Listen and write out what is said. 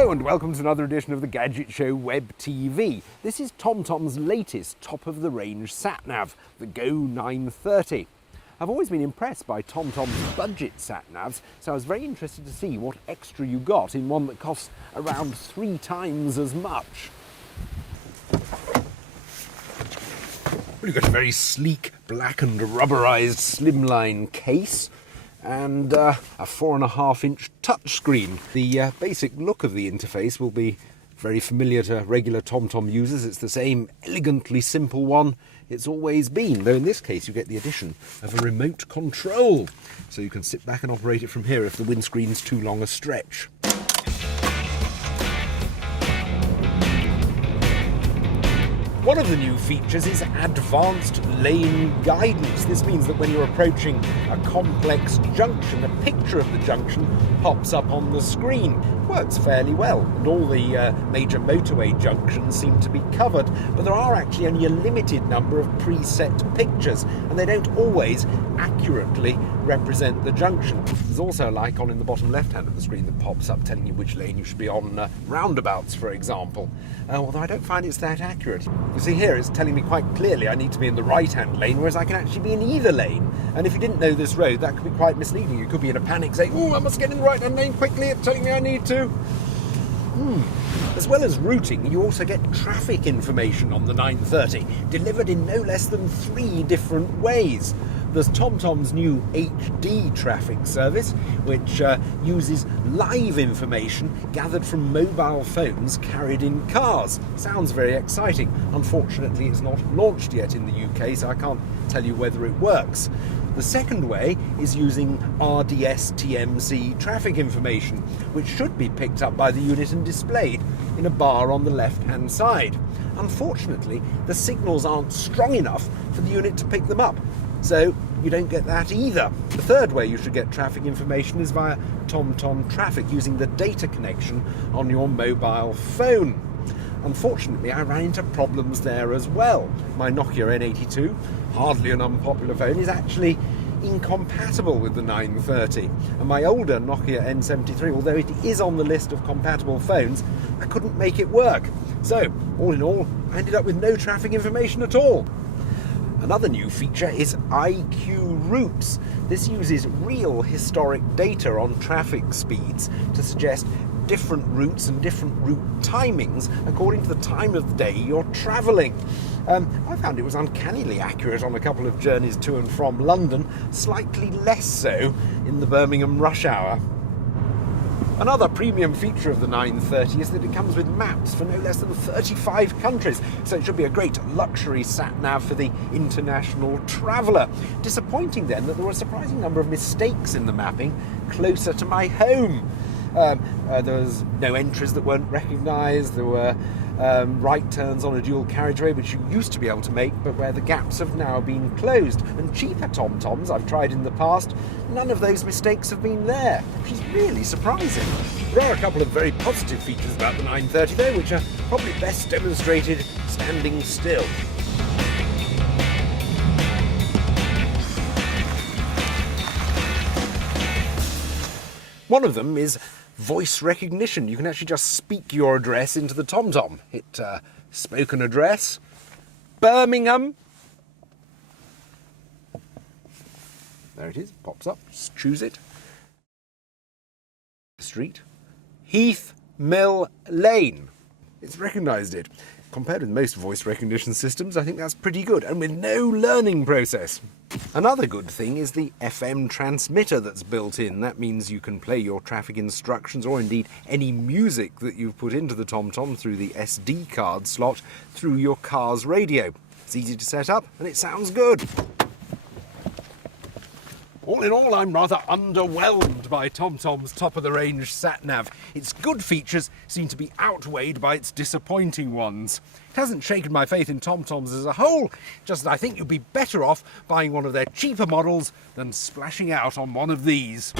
Hello and welcome to another edition of the Gadget Show Web TV. This is TomTom's latest top-of-the-range satnav, the GO 930. I've always been impressed by TomTom's budget satnavs, so I was very interested to see what extra you got in one that costs around 3 times as much. Well, you've got a very sleek, black and rubberized slimline case and a 4.5-inch touchscreen. The basic look of the interface will be very familiar to regular TomTom users. It's the same elegantly simple one it's always been, though in this case you get the addition of a remote control, so you can sit back and operate it from here if the windscreen's too long a stretch. One of the new features is advanced lane guidance. This means that when you're approaching a complex junction, a picture of the junction pops up on the screen. Works fairly well, and all the major motorway junctions seem to be covered, but there are actually only a limited number of preset pictures, and they don't always accurately represent the junction. There's also an icon in the bottom left hand of the screen that pops up telling you which lane you should be on, roundabouts for example, although I don't find it's that accurate. You see here it's telling me quite clearly I need to be in the right hand lane, whereas I can actually be in either lane, and if you didn't know this road that could be quite misleading. You could be in a panic saying, "Oh, I must get in the right hand lane quickly, it's telling me I need to." As well as routing, you also get traffic information on the 930, delivered in no less than 3 different ways. There's TomTom's new HD traffic service, which uses live information gathered from mobile phones carried in cars. Sounds very exciting. Unfortunately, it's not launched yet in the UK, so I can't tell you whether it works. The second way is using RDS-TMC traffic information, which should be picked up by the unit and displayed in a bar on the left-hand side. Unfortunately, the signals aren't strong enough for the unit to pick them up, so you don't get that either. The third way you should get traffic information is via TomTom Traffic, using the data connection on your mobile phone. Unfortunately, I ran into problems there as well. My Nokia N82, hardly an unpopular phone, is actually incompatible with the 930. And my older Nokia N73, although it is on the list of compatible phones, I couldn't make it work. So, all in all, I ended up with no traffic information at all. Another new feature is IQ Routes. This uses real historic data on traffic speeds to suggest different routes and different route timings according to the time of the day you're travelling. I found it was uncannily accurate on a couple of journeys to and from London, slightly less so in the Birmingham rush hour. Another premium feature of the 930 is that it comes with maps for no less than 35 countries, so it should be a great luxury sat-nav for the international traveller. Disappointing then that there were a surprising number of mistakes in the mapping closer to my home. There was no entries that weren't recognised, there were right turns on a dual carriageway which you used to be able to make, but where the gaps have now been closed. And cheaper TomToms I've tried in the past, none of those mistakes have been there, which is really surprising. There are a couple of very positive features about the 930 though, which are probably best demonstrated standing still. One of them is voice recognition. You can actually just speak your address into the TomTom. Hit spoken address, Birmingham. There it is, pops up, just choose it. Street, Heath Mill Lane. It's recognised it. Compared with most voice recognition systems, I think that's pretty good, and with no learning process. Another good thing is the FM transmitter that's built in. That means you can play your traffic instructions, or indeed any music that you've put into the TomTom through the SD card slot, through your car's radio. It's easy to set up, and it sounds good. All in all, I'm rather underwhelmed by TomTom's top-of-the-range sat-nav. Its good features seem to be outweighed by its disappointing ones. It hasn't shaken my faith in TomToms as a whole, just that I think you'd be better off buying one of their cheaper models than splashing out on one of these.